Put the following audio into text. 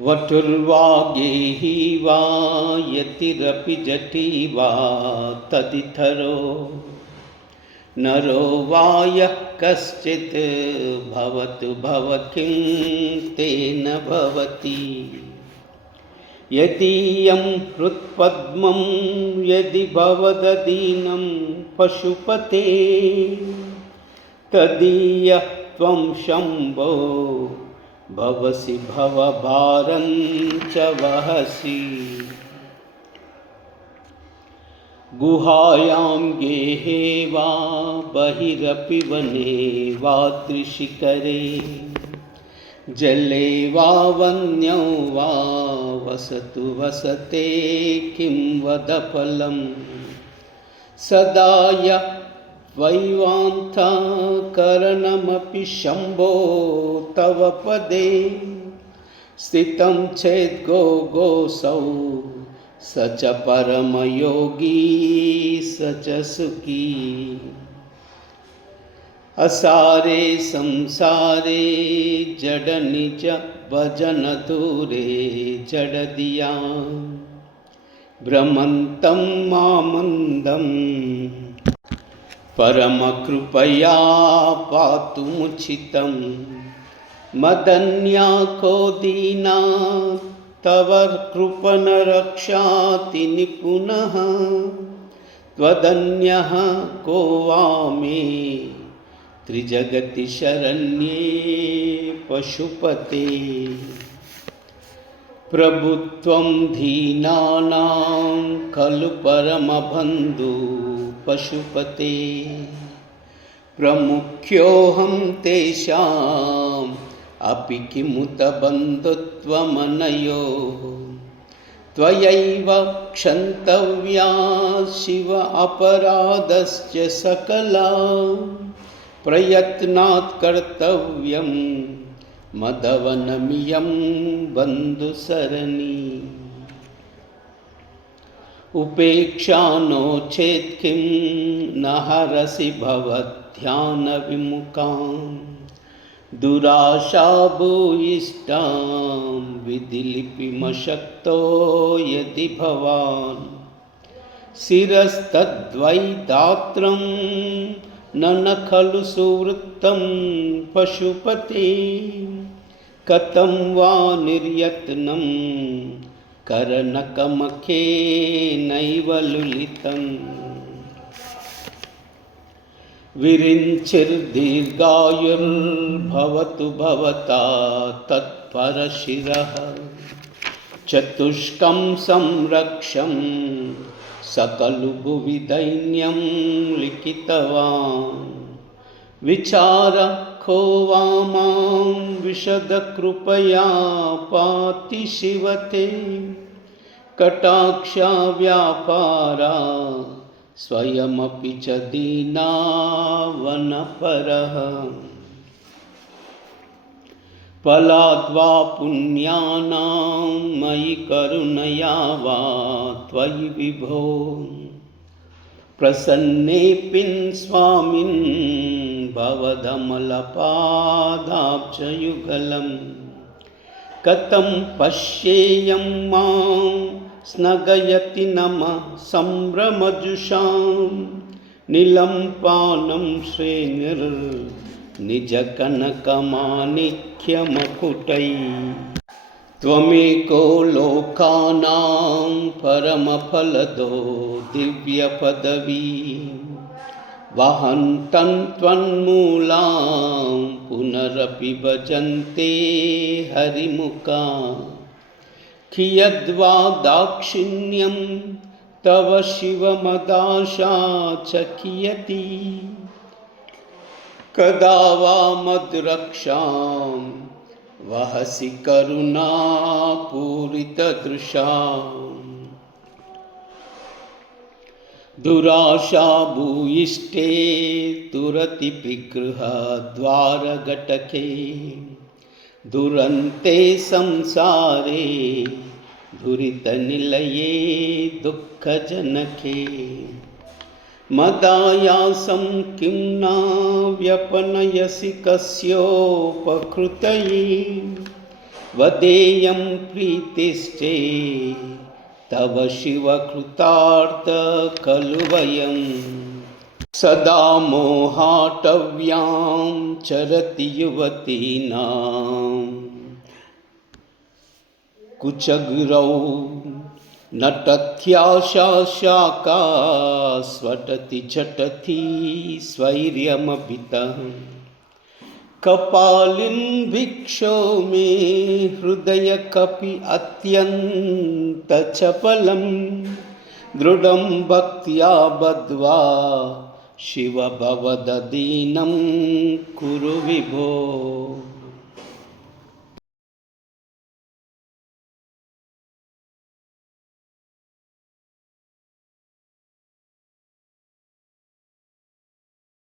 वटुर्वागेहि वा यतिरपि जटी वा तदितरो नरो वा यः कश्चित् भवतु भवकिं तेन भवति। यदीयं हृत्पद्मं यदि भवददीनं पशुपते तदीयः त्वं शम्भो भवसि भवभारं च वहसि। गुहायां गेहे वा बहिरपि वने वा त्रिशिखरे जले वा वन्यौ वा वसतु वसते किं वद फलम्। सदा यः वैवान्तकरणमपि शम्भो तव पदे स्थितं चेत् गोसौ स च परमयोगी स च सुखी। असारे संसारे जडनिज भजन दूरे जडदिया भ्रमन्तं मामन्दं परमकृपया पातुमुचितं। मदन्या को दीना तव कृपण रक्षाति निपुणः त्वदन्यः को वा मे त्रिजगति शरण्ये पशुपते। प्रभुत्वं दीनानां खलु परमबन्धु पशुपते प्रमुख्योऽहं तेषाम् अपि किमुत बन्धुत्वमनयोः। त्वयैव क्षन्तव्या शिव अपराधश्च सकला प्रयत्नात् कर्तव्यं मदवनमियं बन्धुसरणी। उपेक्षा नो चेत् किं न हरसि भवध्यानविमुखां दुराशा भूयिष्ठां विधिलिपिमशक्तो यदि भवान्। शिरस्तद्वै दात्रं न खलु सुवृत्तं पशुपते कथं वा निर्यत्नं करनकमखेनैव लुलितम्। विरिञ्चिर्दीर्घायुर्भवतु भवता तत्परशिरः चतुष्कं संरक्षं सकलु भुवि दैन्यं लिखितवान्। विचार को वा मां विशदकृपया पाति शिवते कटाक्षा व्यापारा स्वयमपि च दीनावनपरः। फलाद्वा पुण्यानां मयि करुणया वा त्वयि विभो प्रसन्नेऽपिन स्वामिन् भवदमलपादाब्जयुगलं। कथं पश्येयं मां स्नगयति नमः सम्भ्रमजुषां नीलं पानं श्रेणिर्निजकनकमाणिक्यमकुटैः। त्वमेको लोकानां परमफलदो दिव्यपदवी वहन्तं त्वन्मूलां पुनरपि भजन्ते हरिमुखा। कियद्वा दाक्षिण्यं तव शिवमदाशा च कियती कदा वा मद्रक्षां वहसि करुणापूरितदृशा। दुराशा भूयिष्ठे तुरतिपिगृहद्वारघटके दुरन्ते संसारे दुरितनिलये दुःखजनके। मदायासं किं न व्यपनयसि कस्योपकृतये त्वदेयं प्रीतिश्चे तव शिव कृतार्थ खलु वयं सदा मोहाटव्यां चरति युवतीनां कुचगिरौ नटत्याशा शाखा स्वटति झटति स्वैर्यमभितः कपालिन भिक्षो मे हृदय कपि अत्यंत चपलं दृढ़ं भक्त्या बद्ध्वा शिव भवददीनं कुरु विभो।